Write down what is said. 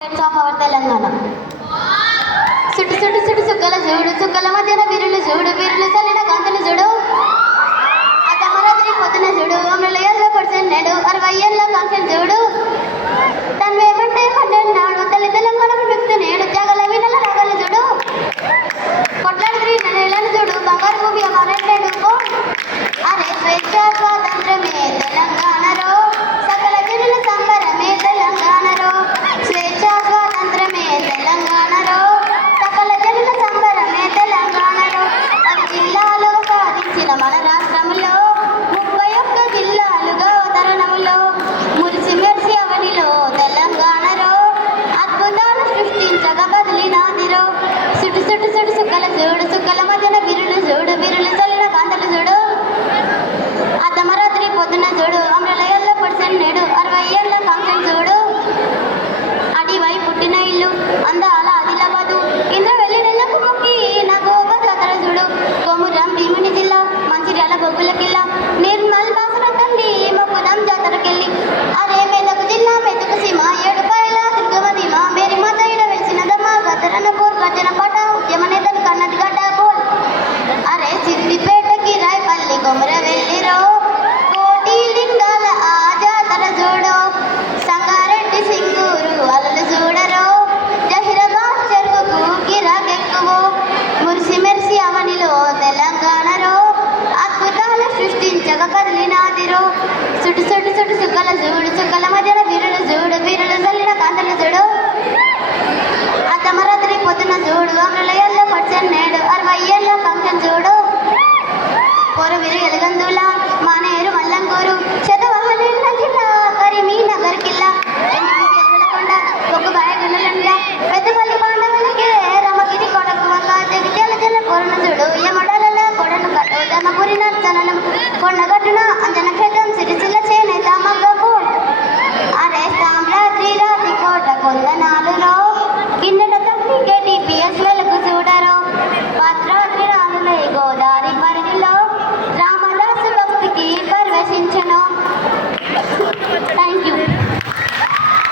Of our Telangana. సుట్టు సుట్టు సుట్టు చుక్కల చూడు, చుక్కల మధ్యన బిరులు చూడు, బిరులు చల్లిన కాంతులు చూడు. ఆ తమరాత్రి పొద్దున చూడు, అమరుల ఏళ్ళ పొడిసెన్నాడు, 60 ఏళ్ళ కాంక్షలు చూడు. తన్వేమంటే మండన్నాడు, తల్లి తెలంగాణకు వ్యక్తి నేడు, జగల వినల రాగలు చూడు. కొట్లాడుతున్న నెలను చూడు, బంగారు భూమి అమరన్నాడు. అరే స్వేచ్ఛ స్వాతంత్రమే తెలంగాణలో, సకల జనుల సంబరమే తెలంగాణలో. స్వేచ్ఛ స్వాతంత్రమే తెలంగాణలో, సకల జనుల సంబరమే తెలంగాణలో. 10 జిల్లాలు సాధించిన మన రాష్ట్రంలో, 31 జిల్లాలుగా అవతరణంలో, మురిసి మెరిసి అవనిలో తెలంగాణలో, అద్భుతాలు సృష్టించగా బదిలినాదిరో. సుటు సుటు సుటు సుక్కల చూడు, సుక్కల మధ్యన బిరులు చూడు, బిరులు చల్లిన కాంతలు చూడు. ఆ తమరాత్రి పొద్దున చూడు, అమరుల ఏళ్ళ పొడిసెన్నాడు, 60 ఏళ్ళ కాంక్షలు చూడు. అడివై పుట్టిన ఇల్లు అందాల ఆదిలాబాదు, ఇంద్రవెల్లి నెలకు మొక్కి నా గోప జాతర చూడు. కొమురం భీముని జిల్లా మంచిర్యాల బొగ్గుల కిల్లా, నిర్మల్ బాసర తల్లి మొక్కుదాం జాతరకెళ్ళి. అరే మెదకు జిల్లా మెతుకు సీమ, 7 పాయల దుర్గమదిమ, మేరీ మాత ఈడ వెలిసినదమ్మ, గద్దరన్నపూర్ గర్జన పాట, ఉద్యమ నేతలు కన్నది గడ్డ బోల్. అరే సిద్దిపేటకి రాయపల్లి కొమురవెల్లిరో, కోటి లింగాల ఆ జాతర చూడు. సంగారెడ్డి సింగూరు అలలు చూడరో, జహీరాబాద్ చెరుకుకు గిరాకెక్కువో. మురిసి మెరిసి అవనిలో తెలంగాణలో, అద్భుతాలు సృష్టించగా కదిలినాదిరో. సుటు సుటు సుటు చుక్కల చూడు, చుక్కల మధ్యన బిరులు చూడు, బిరులు చల్లిన కాంతలు చూడు. ఆ తమరాత్రి పొద్దున చూడు, అమరుల ఏళ్ళ పొడిసెన్నాడు, 60 ఏళ్ళ కాంక్షలు చూడు. పొరవిరు ఎలగందుల మానేరు మల్లంగూరు, శతవాహనుల జిల్లా కరీంనగర్ కిల్లా, కొండ ఒక బాయగుండలండ, పెద్దపల్లి పాండవులకే రమగిరి కొడకు వంక, జగిత్యాల జిల్లా పొరను చూడు, యమడల కొడను కట్టు, ధర్మపురి నర్చన